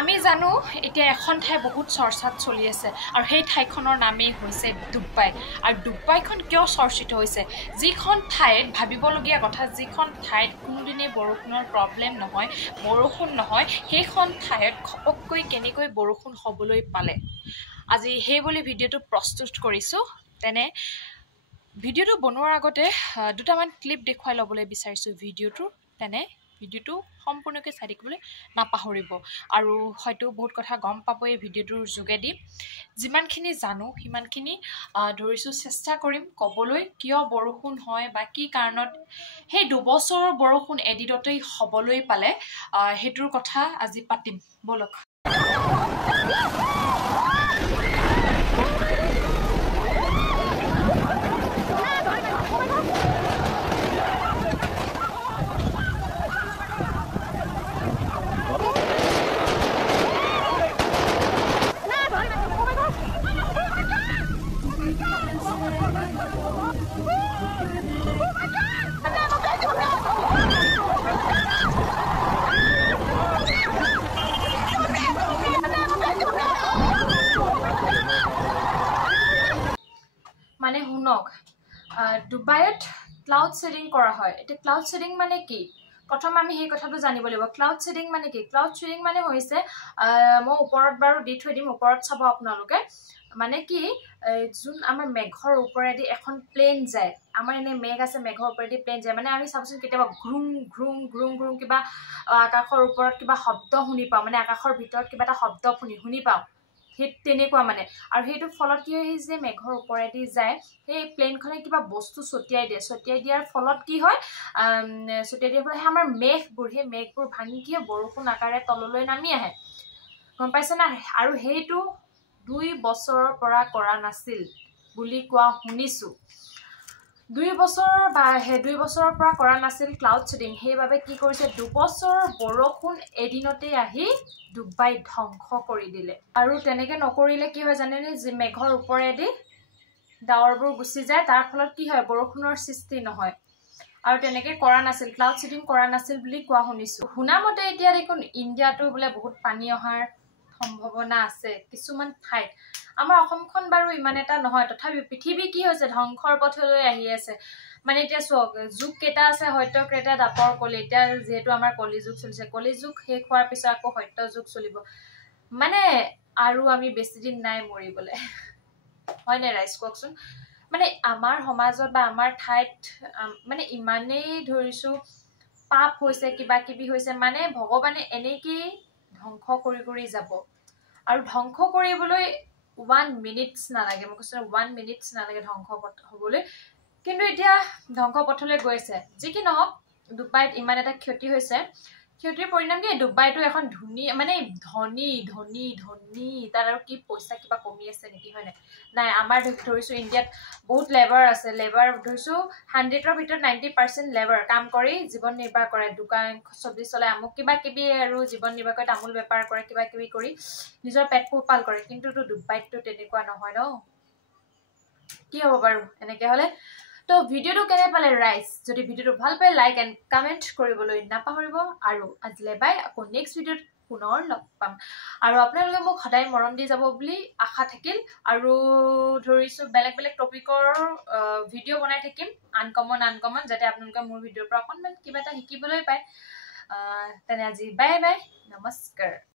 আমি জানো এতিয়া এখন ঠাই বহুত চৰ্চাত চলি আছে আৰু সেই ঠাইখনৰ নামেই হৈছে ডুবাই আৰু ডুবাইখন কিয় চৰ্চিত হৈছে যিখন ঠাইত ভাবিবলগীয়া কথা যিখন ঠাইত কোনোদিনেই বৰষুণৰ প্ৰব্লেম নহয় বৰষুণ নহয় সেইখন ঠাইত ঘপককৈ কেনেকৈ বৰষুণ হ'বলৈ পালে আজি সেই বুলি ভিডিঅ'টো প্ৰস্তুত কৰিছোঁ তেনে ভিডিঅ'টো বনোৱাৰ আগতে দুটামান ক্লিপ দেখুৱাই ল'বলৈ বিচাৰিছোঁ তেনে ভিডিঅ'টো সম্পূৰ্ণকৈ চাই থাকিবলৈ নাপাহৰিব আৰু হয়তো বহুত কথা গম পাব এই ভিডিঅ'টোৰ যোগেদি যিমানখিনি জানো সিমানখিনি ধৰিছোঁ চেষ্টা কৰিম ক'বলৈ কিয় বৰষুণ হয় বা কি কাৰণত সেই দুবছৰৰ বৰষুণ এদিনতেই হ'বলৈ পালে সেইটোৰ কথা আজি পাতিম বলক মানে শুনক ডুবাইত ক্লাউড সিডিং কৰা হয় এটা ক্লাউড সিডিং মানে কি প্ৰথম আমি সেই কথাটো জানিব লাগিব ক্লাউড সিডিং মানে কি ক্লাউড সিডিং মানে হৈছে মই ওপৰত বাৰু দি থৈ দিম ওপৰত চাব আপোনালোকে মানে কি যোন আমাৰ মেঘৰ ওপৰেদি এখন প্লেন যায় আমাৰ এনে মেঘ আছে মেঘৰ ওপৰেদি প্লেন যায় মানে আমি চাবচোন কেতিয়াবা ঘ্ৰুম ঘ্ৰুম ঘ্ৰুম ঘ্ৰুম কিবা আকাশৰ ওপৰত কিবা শব্দ শুনি পাওঁ মানে আকাশৰ ভিতৰত কিবা এটা শব্দ শুনি পাওঁ সেই তেনেকুৱা মানে আৰু সেইটো ফলত কি হয় যে মেঘৰ ওপৰেদি যায় সেই প্লেনখনে কিবা বস্তু ছটিয়াই দিয়াৰ ফলত কি হয় ছটিয়াই দিয়াৰ ফলত আমাৰ মেঘবোৰ সেই মেঘবোৰ ভাঙি কি বৰষুণ আকাৰে তললৈ নামি আহে গম পাইছে না আৰু সেইটো 2 বছৰৰ পৰা কৰা নাছিল বুলি কোৱা শুনিছো 2 বছৰ বা 2 বছৰৰ পৰা কৰা নাছিল ক্লাউড সিডিং সেইবাবে কি কৰিছে 2 বছৰৰ বৰষুণ এদিনতে আহি ডুবাই ধ্বংস কৰি দিলে আৰু তেনেকে নকৰিলে কি হয় জানেনে যে মেঘৰ ওপৰেদি ডাৱৰবোৰ গুচি যায় তাৰ ফলত কি হয় বৰষুণৰ সৃষ্টি নহয় আৰু তেনেকে কৰা নাছিল ক্লাউড সিডিং কৰা নাছিল বুলি কোৱা শুনিছো শুনামতে এতিয়া দেখোন ইণ্ডিয়াটো বোলে বহুত পানী অহাৰ সম্ভাৱনা আছে কিছুমান ঠাইত আমাৰ অসমখন বাৰু ইমান এটা নহয় তথাপি পৃথিৱী কি হৈছে ধ্বংসৰ পথলৈ আহি আছে মানে এতিয়া চোক যুগ কেটা আছে সত্য ক্ৰেতা দাপৰ কলি এতিয়া যেহেতু আমাৰ কলি যুগ চলিছে কলি যুগ শেষ হোৱাৰ পিছত আকৌ সত্য যুগ চলিব মানে আৰু আমি বেছি দিন নাই মৰিবলে হয় নে ৰাইজ কওকচোন মানে আমাৰ সমাজত বা আমাৰ ঠাইত মানে ইমানেই ধৰিছো পাপ হৈছে কিবা কিবি হৈছে মানে ভগৱানে এনেকি ধ্বংস কৰি যাব আৰু ধ্বংস কৰিবলৈ 1 মিনিটছ নালাগে মই কৈছো 1 মিনিটছ নালাগে ধ্বংস হ'বলৈ কিন্তু এতিয়া ধ্বংস পথলৈ গৈছে যি কি নহওক ডুবাইত ইমান এটা ক্ষতি হৈছে ক্ষতিৰ পৰিণাম কি ডুবাইটো এখন মানে ধনী তাৰ আৰু কি পইচা কিবা কমি আছে নেকি হয় নাই আমাৰ ধৰিছো ইণ্ডিয়াত বহুত লেবাৰ আছে লেবাৰ ধৰিছো 100ৰ ভিতৰত 90% লেবাৰ কাম কৰি জীৱন নিৰ্বাহ কৰে দোকান চব্জি চলাই আমুক কিবা কিবি আৰু জীৱন নিৰ্বাহ কৰে তামোল বেপাৰ কৰে কিবা কিবি কৰি নিজৰ পেট পোহপাল কৰে কিন্তু ডুবাইতটো তেনেকুৱা নহয় ন কি হ'ব বাৰু এনেকে হলে তো ভিডিওটো কেনে পালে ৰাইজ যদি ভিডিওটো ভাল পায় লাইক এণ্ড কমেন্ট কৰিবলৈ নাপাহৰিব আৰু আজিলৈ বাই আকৌ নেক্সট ভিডিওত পুনৰ লগ পাম আৰু আপোনালোকে মোক সদায় মৰম দি যাব বুলি আশা থাকিল আৰু ধৰিছো বেলেগ বেলেগ টপিকৰ ভিডিও বনাই থাকিম আনকমন যাতে আপোনালোকে মোৰ ভিডিওৰ পৰা অকনমান কিবা এটা শিকিবলৈ পায় তেনে আজি বাই বাই নমস্কাৰ